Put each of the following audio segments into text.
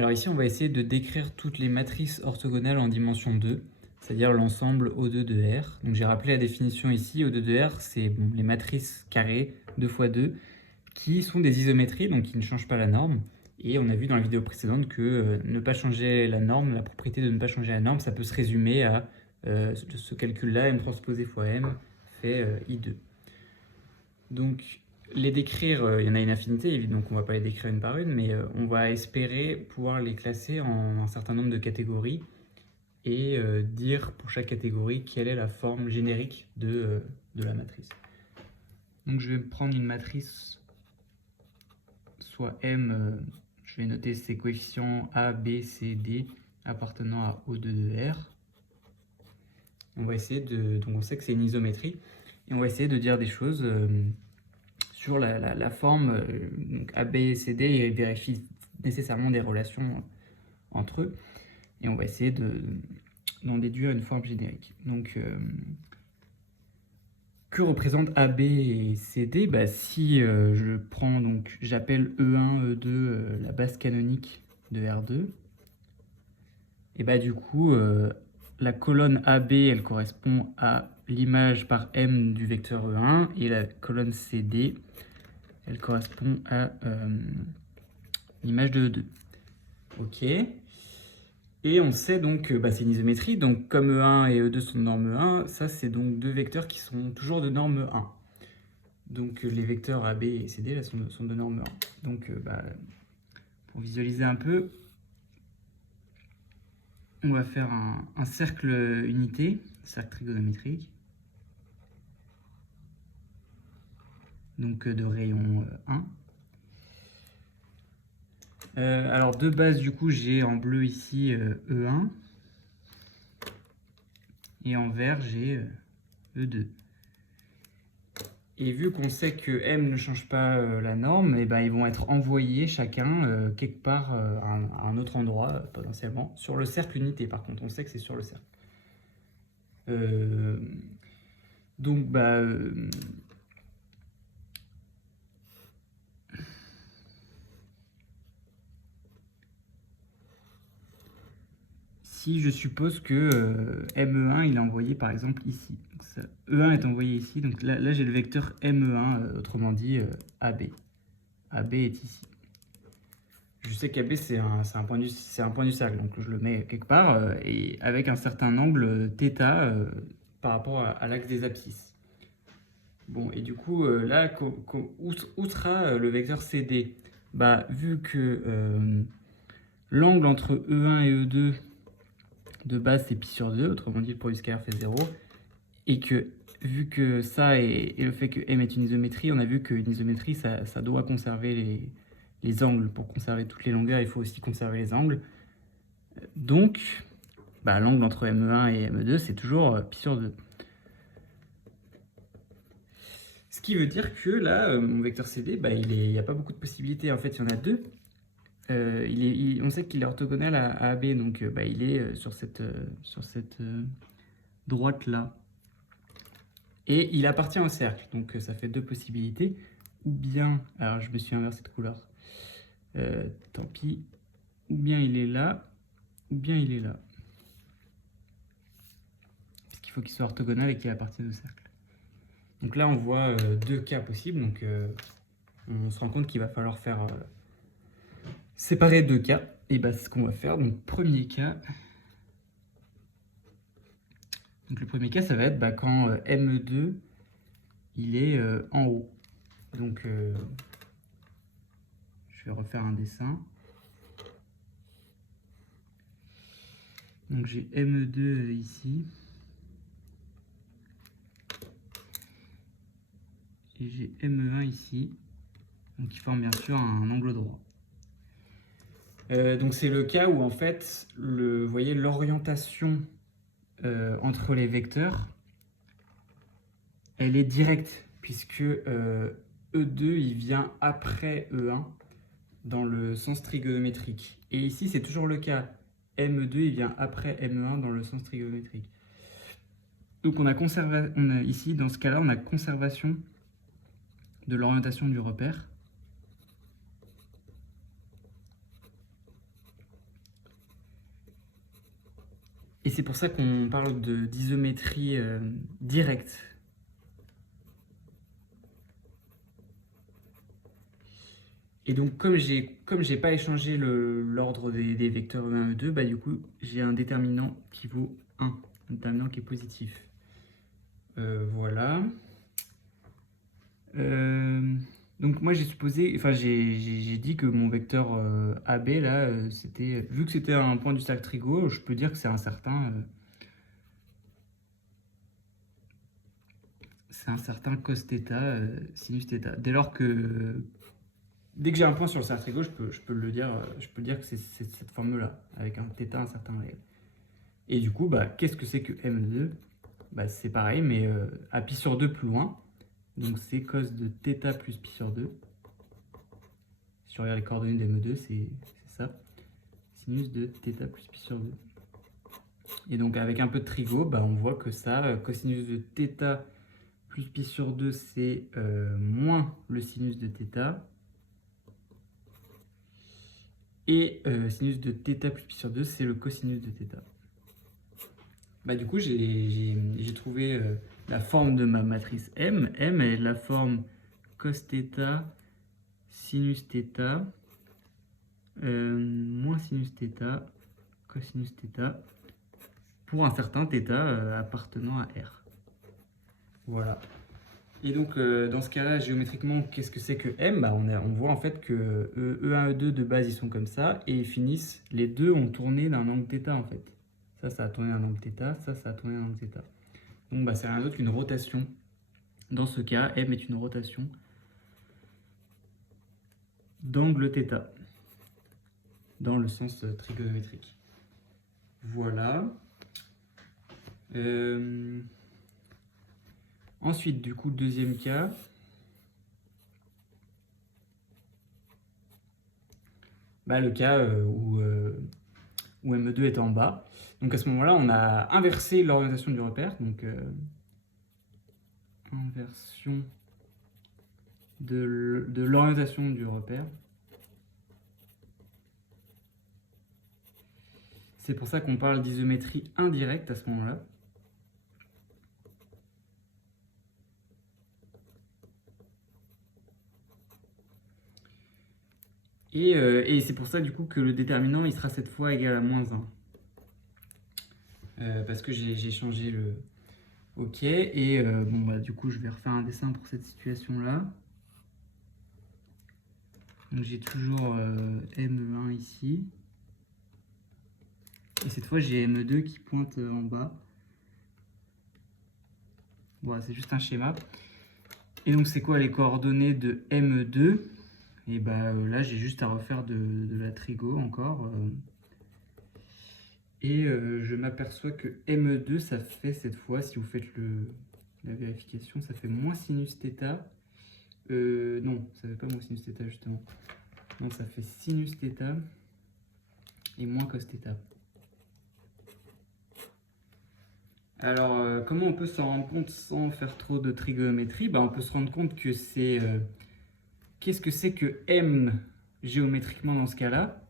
Alors ici, on va essayer de décrire toutes les matrices orthogonales en dimension 2, c'est-à-dire l'ensemble O2 de R. Donc j'ai rappelé la définition ici, O2 de R, c'est les matrices carrées 2 fois 2, qui sont des isométries, donc qui ne changent pas la norme. Et on a vu dans la vidéo précédente que ne pas changer la norme, la propriété de ne pas changer la norme, ça peut se résumer à ce calcul-là, m transposé fois m fait I2. Donc les décrire, il y en a une infinité, donc on ne va pas les décrire une par une, mais on va espérer pouvoir les classer en un certain nombre de catégories et dire pour chaque catégorie quelle est la forme générique de la matrice. Donc je vais prendre une matrice soit M, je vais noter ses coefficients A, B, C, D appartenant à O2 de R. On va essayer donc on sait que c'est une isométrie, et on va essayer de dire des choses sur la forme donc A, B, C, D, et vérifie nécessairement des relations entre eux. Et on va essayer d'en déduire une forme générique. Donc, que représentent AB et CD? Si je prends, donc j'appelle E1, E2 la base canonique de R2, et du coup, la colonne AB, elle correspond à l'image par M du vecteur E1, et la colonne CD, elle correspond à l'image de E2. Ok. Et on sait donc que c'est une isométrie, donc comme E1 et E2 sont de norme 1, ça c'est donc deux vecteurs qui sont toujours de norme 1. Donc les vecteurs AB et CD là, sont de norme 1. Donc pour visualiser un peu, on va faire un cercle unité, cercle trigonométrique, donc de rayon 1. Alors de base, du coup, j'ai en bleu ici E1, et en vert, j'ai E2. Et vu qu'on sait que M ne change pas la norme, ils vont être envoyés chacun quelque part à un autre endroit, potentiellement, sur le cercle unité. Par contre, on sait que c'est sur le cercle. Donc, si je suppose que ME1 il est envoyé par exemple ici. Donc ça, E1 est envoyé ici, donc là j'ai le vecteur ME1, autrement dit AB. AB est ici. Je sais qu'AB c'est un point du cercle, donc je le mets quelque part, et avec un certain angle θ par rapport à l'axe des abscisses. Bon, et du coup, là, où sera le vecteur CD? Vu que l'angle entre E1 et E2 de base c'est pi sur 2, autrement dit le produit scalaire fait 0, et que vu que ça et le fait que M est une isométrie, on a vu qu'une isométrie ça doit conserver les angles. Pour conserver toutes les longueurs, il faut aussi conserver les angles. Donc, l'angle entre ME1 et ME2 c'est toujours pi sur 2. Ce qui veut dire que là, mon vecteur CD, il n'y a pas beaucoup de possibilités. En fait, il y en a deux. On sait qu'il est orthogonal à AB, donc il est sur cette droite-là. Et il appartient au cercle, donc ça fait deux possibilités. Ou bien, alors je me suis inversé de couleur, tant pis, ou bien il est là, ou bien il est là. Parce qu'il faut qu'il soit orthogonal et qu'il appartienne au cercle. Donc là, on voit deux cas possibles, donc on se rend compte qu'il va falloir faire séparer deux cas. Et c'est ce qu'on va faire. Donc premier cas, donc le premier cas, ça va être quand ME2 il est en haut. Donc je vais refaire un dessin. Donc j'ai ME2 ici. Et j'ai ME1 ici. Donc qui forme bien sûr un angle droit. Donc c'est le cas où en fait, vous voyez l'orientation entre les vecteurs, elle est directe, puisque E2 il vient après E1 dans le sens trigonométrique. Et ici c'est toujours le cas, ME2 il vient après ME1 dans le sens trigonométrique. Donc ici dans ce cas-là on a conservation de l'orientation du repère. Et c'est pour ça qu'on parle d'isométrie directe. Et donc, comme j'ai pas échangé l'ordre des vecteurs E1 et E2, bah, du coup, j'ai un déterminant qui vaut 1, un déterminant qui est positif. Voilà. Donc moi j'ai supposé, enfin j'ai dit que mon vecteur AB là, c'était, vu que c'était un point du cercle trigo, je peux dire que c'est un certain cos θ, sinus θ. Dès que j'ai un point sur le cercle trigo, je peux le dire, que c'est cette formule-là, avec un θ un certain réel. Et du coup, bah, qu'est-ce que c'est que M2? Bah, c'est pareil, mais à pi sur 2 plus loin. Donc c'est cos de θ plus pi sur 2. Si je regarde les coordonnées d'M2, c'est ça. Sinus de θ plus pi sur 2. Et donc avec un peu de trigo, bah, on voit que ça, cosinus de θ plus pi sur 2, c'est moins le sinus de θ. Et sinus de θ plus pi sur 2, c'est le cosinus de θ. Bah, du coup, j'ai trouvé la forme de ma matrice M. M est la forme cos θ, sinus θ, moins sinus θ, cosinus θ, pour un certain θ appartenant à R. Voilà. Et donc, dans ce cas-là, géométriquement, qu'est-ce que c'est que M? Bah, on voit en fait que E1, E2 de base, ils sont comme ça, et ils finissent, les deux ont tourné d'un angle θ en fait. Ça a tourné d'un angle θ, ça a tourné d'un angle θ. Donc, bah, c'est rien d'autre qu'une rotation. Dans ce cas, M est une rotation d'angle θ, dans le sens trigonométrique. Voilà. Ensuite, du coup, le deuxième cas. Bah, le cas où M2 est en bas. Donc à ce moment-là, on a inversé l'orientation du repère. Donc inversion de l'orientation du repère. C'est pour ça qu'on parle d'isométrie indirecte à ce moment-là. Et c'est pour ça du coup que le déterminant il sera cette fois égal à moins 1. Parce que j'ai changé le... Ok, et bon bah du coup je vais refaire un dessin pour cette situation-là. Donc j'ai toujours M1 ici. Et cette fois j'ai M2 qui pointe en bas. Voilà, c'est juste un schéma. Et donc c'est quoi les coordonnées de M2? Et bah là j'ai juste à refaire de la trigo encore. Et je m'aperçois que M2 ça fait cette fois, si vous faites la vérification, ça fait moins sinus θ. Non, ça fait pas moins sinus θ justement. Non, ça fait sinus θ et moins cos θ. Alors, comment on peut s'en rendre compte sans faire trop de trigonométrie? Bah, on peut se rendre compte que c'est... qu'est-ce que c'est que M géométriquement dans ce cas-là?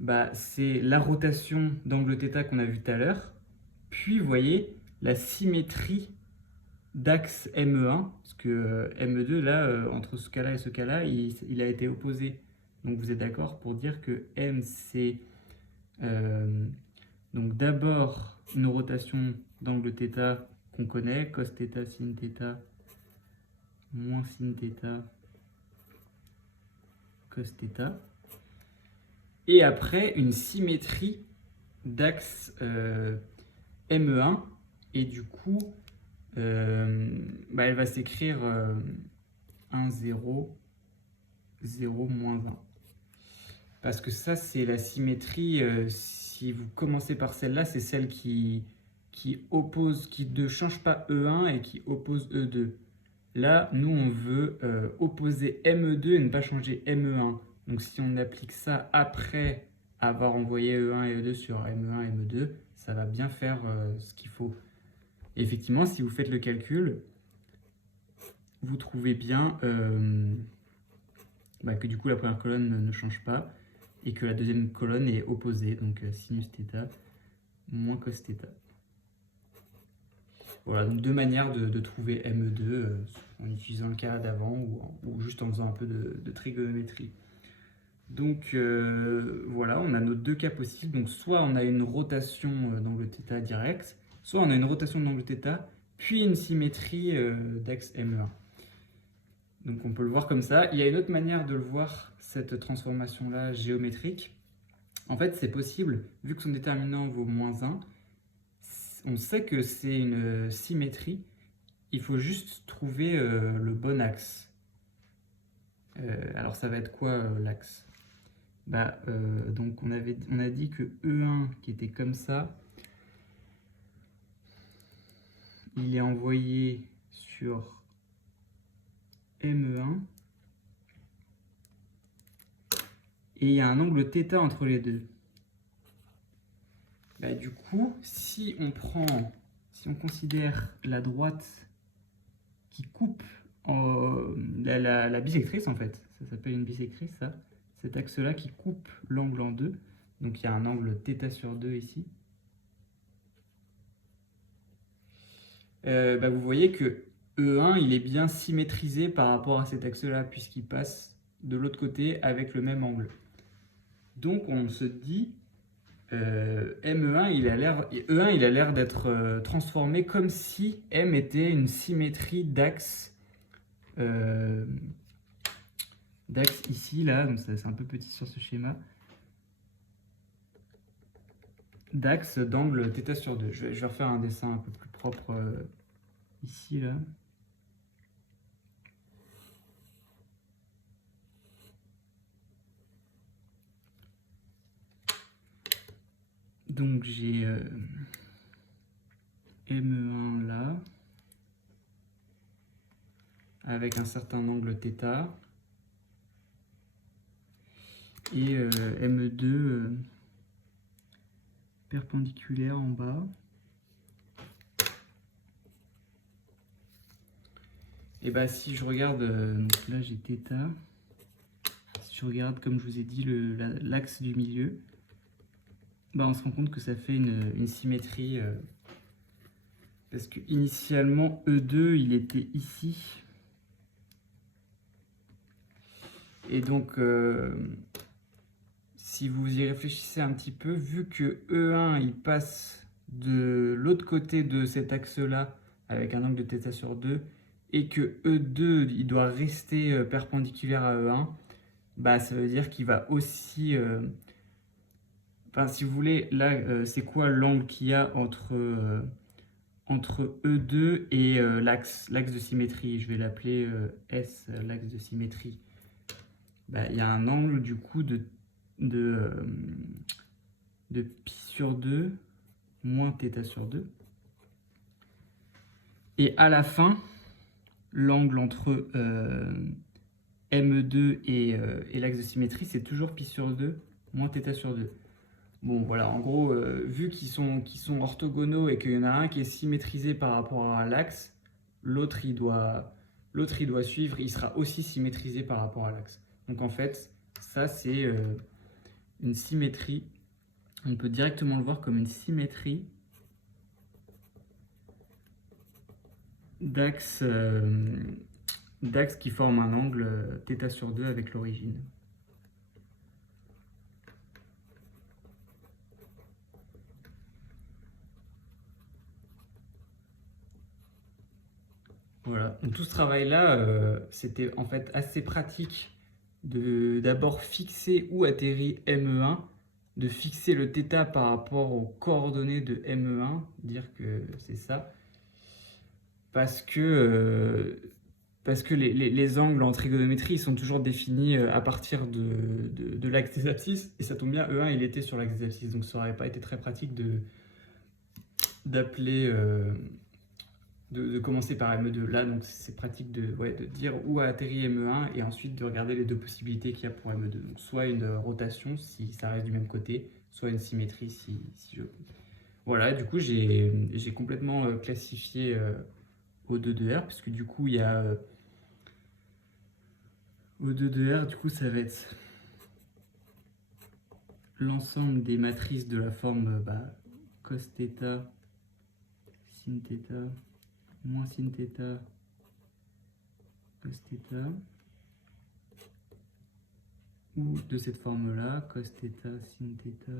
Bah, c'est la rotation d'angle θ qu'on a vu tout à l'heure. Puis, vous voyez, la symétrie d'axe ME1, parce que ME2, là, entre ce cas-là et ce cas-là, il a été opposé. Donc, vous êtes d'accord pour dire que M, c'est... donc, d'abord, une rotation d'angle θ qu'on connaît, cos θ, sin θ, moins sin θ, cos θ. Et après, une symétrie d'axe ME1. Et du coup, bah, elle va s'écrire 1, 0, 0, moins 1. Parce que ça, c'est la symétrie, si vous commencez par celle-là, c'est celle qui oppose, qui ne change pas E1 et qui oppose E2. Là, nous, on veut opposer ME2 et ne pas changer ME1. Donc, si on applique ça après avoir envoyé E1 et E2 sur ME1 et ME2, ça va bien faire ce qu'il faut. Et effectivement, si vous faites le calcul, vous trouvez bien bah, que du coup, la première colonne ne change pas et que la deuxième colonne est opposée. Donc, sinus θ moins cos θ. Voilà, donc deux manières de trouver ME2 en utilisant le carré d'avant ou juste en faisant un peu de trigonométrie. Donc voilà, on a nos deux cas possibles. Donc soit on a une rotation d'angle θ direct, soit on a une rotation d'angle θ, puis une symétrie d'axe ME1. Donc on peut le voir comme ça. Il y a une autre manière de le voir, cette transformation-là géométrique. En fait, c'est possible, vu que son déterminant vaut -1, on sait que c'est une symétrie. Il faut juste trouver le bon axe. Alors ça va être quoi l'axe? Donc on a dit que E1 qui était comme ça, il est envoyé sur ME1 et il y a un angle θ entre les deux. Du coup, si on considère la droite qui coupe la bisectrice, en fait, ça s'appelle une bisectrice, ça, cet axe-là qui coupe l'angle en deux, donc il y a un angle θ sur 2 ici, vous voyez que E1 il est bien symétrisé par rapport à cet axe-là, puisqu'il passe de l'autre côté avec le même angle. Donc on se dit E1 il a l'air d'être transformé comme si M était une symétrie d'axe ici, là, donc c'est un peu petit sur ce schéma, d'axe d'angle θ sur 2. Je vais refaire un dessin un peu plus propre ici, là. Donc j'ai ME1 là, avec un certain angle θ, et ME2 perpendiculaire en bas. Et si je regarde, donc là j'ai θ, si je regarde comme je vous ai dit l'axe du milieu, on se rend compte que ça fait une symétrie, parce que initialement E2 il était ici, et donc si vous y réfléchissez un petit peu, vu que E1 il passe de l'autre côté de cet axe là avec un angle de θ sur 2 et que E2 il doit rester perpendiculaire à E1, ça veut dire qu'il va aussi si vous voulez, là, c'est quoi l'angle qu'il y a entre E2 et l'axe de symétrie? Je vais l'appeler S, l'axe de symétrie. Il y a un angle du coup de pi sur 2 moins θ sur 2. Et à la fin, l'angle entre ME2 et l'axe de symétrie, c'est toujours pi sur 2 moins θ sur 2. Bon, voilà, en gros, vu qu'ils sont orthogonaux et qu'il y en a un qui est symétrisé par rapport à l'axe, l'autre il doit suivre, il sera aussi symétrisé par rapport à l'axe. Donc en fait, ça c'est une symétrie. On peut directement le voir comme une symétrie d'axe qui forme un angle θ sur 2 avec l'origine. Voilà, donc tout ce travail-là, c'était en fait assez pratique de d'abord fixer où atterrit ME1, de fixer le θ par rapport aux coordonnées de ME1, dire que c'est ça, parce que les angles en trigonométrie ils sont toujours définis à partir de l'axe des abscisses, et ça tombe bien, E1 il était sur l'axe des abscisses, donc ça n'aurait pas été très pratique d'appeler de commencer par ME2 là, donc c'est pratique de dire où a atterri ME1 et ensuite de regarder les deux possibilités qu'il y a pour ME2. Donc soit une rotation si ça reste du même côté, soit une symétrie si je... Voilà, du coup j'ai complètement classifié O2 de R, parce que du coup il y a O2 de R, du coup ça va être l'ensemble des matrices de la forme cos θ, sin θ, moins sin θ, cos θ, ou de cette forme-là, cos θ, sin θ,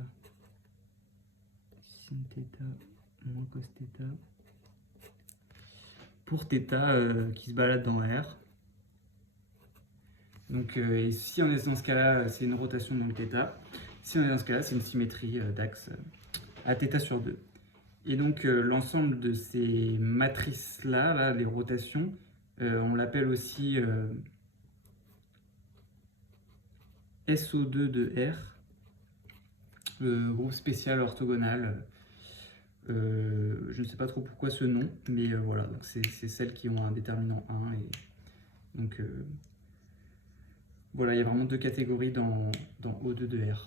moins cos θ, pour θ qui se balade dans R. Donc, et si on est dans ce cas-là, c'est une rotation dans le θ. Si on est dans ce cas-là, c'est une symétrie d'axe à θ sur 2. Et donc, l'ensemble de ces matrices-là, là, les rotations, on l'appelle aussi SO2 de R, le groupe spécial orthogonal. Je ne sais pas trop pourquoi ce nom, mais voilà, c'est celles qui ont un déterminant 1. Et donc, voilà, il y a vraiment deux catégories dans O2 de R.